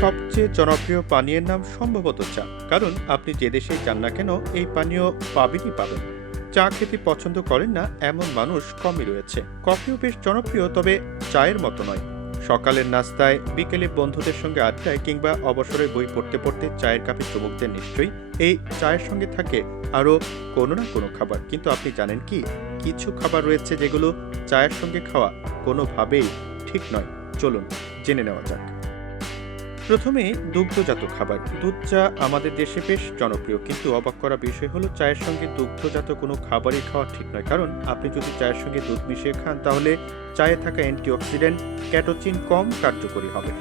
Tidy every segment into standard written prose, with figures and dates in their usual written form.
সবচেয়ে জনপ্রিয় পানীয়ের নাম সম্ভবত চা, কারণ আপনি যে দেশেই যান না কেন এই পানীয় পাবেনই পাবেন। চা খেতে পছন্দ করেন না এমন মানুষ কমই রয়েছে। কফিও বেশ জনপ্রিয়, তবে চায়ের মতো নয়। সকালের নাস্তায়, বিকেলে বন্ধুদের সঙ্গে আড্ডায় কিংবা অবসরে বই পড়তে পড়তে চায়ের কাপে চুমুক দেন নিশ্চয়ই। এই চায়ের সঙ্গে থাকে আরও কোনো না কোনো খাবার, কিন্তু আপনি জানেন কি, কিছু খাবার রয়েছে যেগুলো চায়ের সঙ্গে খাওয়া কোনোভাবেই ঠিক নয়। চলুন জেনে নেওয়া যাক। প্রথমে দুগ্ধজাত খাবার। দুধ চা আমাদের দেশে বেশ জনপ্রিয়, কিন্তু অবাক করা বিষয় হলো চায়ের সঙ্গে দুগ্ধজাত কোনো খাবারই খাওয়া ঠিক নয়। কারণ আপনি যদি চায়ের সঙ্গে দুধ মিশিয়ে খান তাহলে চায়ে থাকা অ্যান্টিঅক্সিডেন্ট ক্যাটোচিন কম কার্যকরী হবে।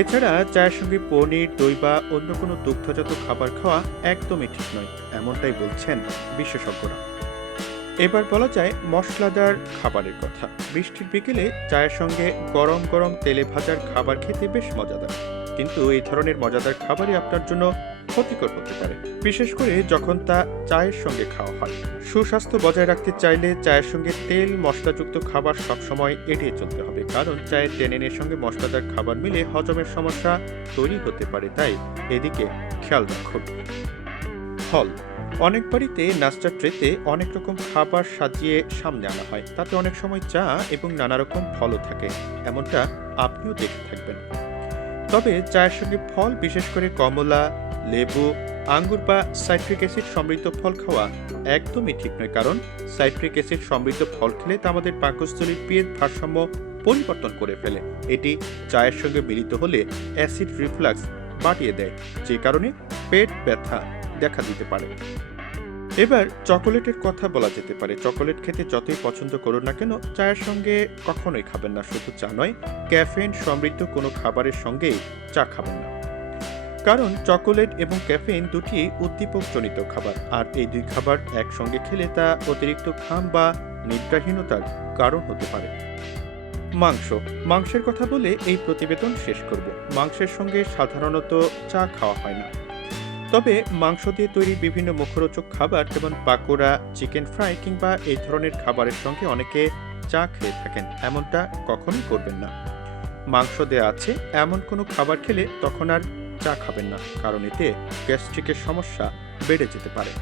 এছাড়া চায়ের সঙ্গে পনির, দই বা অন্য কোনো দুগ্ধজাত খাবার খাওয়া একদমই ঠিক নয়, এমনটাই বলছেন বিশেষজ্ঞরা। এবার বলা যায় মশলাদার খাবারের কথা। বৃষ্টির বিকেলে চায়ের সঙ্গে গরম গরম তেলে ভাজার খাবার খেতে বেশ মজাদার, কিন্তু এই ধরনের মজাদার খাবারই আপনার জন্য ক্ষতিকর হতে পারে, বিশেষ করে যখন তা চায়ের সঙ্গে খাওয়া হয়। সুস্বাস্থ্য বজায় রাখতে চাইলে চায়ের সঙ্গে তেল মশলাযুক্ত খাবার সবসময় এড়িয়ে চলতে হবে, কারণ চায়ের ট্যানিনের সঙ্গে মশলাদার খাবার মিলে হজমের সমস্যা তৈরি হতে পারে, তাই এদিকে খেয়াল রাখুন। ফল। অনেক বাড়িতে নাস্তার ট্রেতে অনেক রকম খাবার সাজিয়ে সামনে আনা হয়, তাতে অনেক সময় চা এবং নানা রকম ফলও থাকে, এমনটা আপনিও দেখে থাকবেন। তবে চায়ের সঙ্গে ফল, বিশেষ করে কমলা, লেবু, আঙ্গুর বা সাইট্রিক অ্যাসিড সমৃদ্ধ ফল খাওয়া একদমই ঠিক নয়, কারণ সাইট্রিক অ্যাসিড সমৃদ্ধ ফল খেলে তা আমাদের পাকস্থলীর পিএইচ ভারসাম্য পরিবর্তন করে ফেলে। এটি চায়ের সঙ্গে মিলিত হলে অ্যাসিড রিফ্লাক্স বাড়িয়ে দেয়, যে কারণে পেট ব্যথা দেখা দিতে পারে। এবার চকোলেটের কথা বলা যেতে পারে। চকোলেট খেতে যতই পছন্দ করুন না কেন, চায়ের সঙ্গে কখনোই খাবেন না। শুধু চা নয়, ক্যাফেইন সমৃদ্ধ কোনো খাবারের সঙ্গেই চা খাবেন না, কারণ চকোলেট এবং ক্যাফেইন দুটি উদ্দীপকজনিত খাবার, আর এই দুই খাবার একসঙ্গে খেলে তা অতিরিক্ত ঘাম বা নিদ্রাহীনতার কারণ হতে পারে। মাংসের কথা বলে এই প্রতিবেদন শেষ করব। মাংসের সঙ্গে সাধারণত চা খাওয়া হয় না, তবে মাংস দিয়ে তৈরি বিভিন্ন মুখরোচক খাবার যেমন পাকোড়া, চিকেন ফ্রাই কিংবা এই ধরনের খাবারের সঙ্গে অনেকে চা খেয়ে থাকেন, এমনটা কখনোই করবেন না। মাংস দেয়া আছে এমন কোনো খাবার খেলে তখন আর চা খাবেন না, কারণ এতে গ্যাস্ট্রিকের সমস্যা বেড়ে যেতে পারে।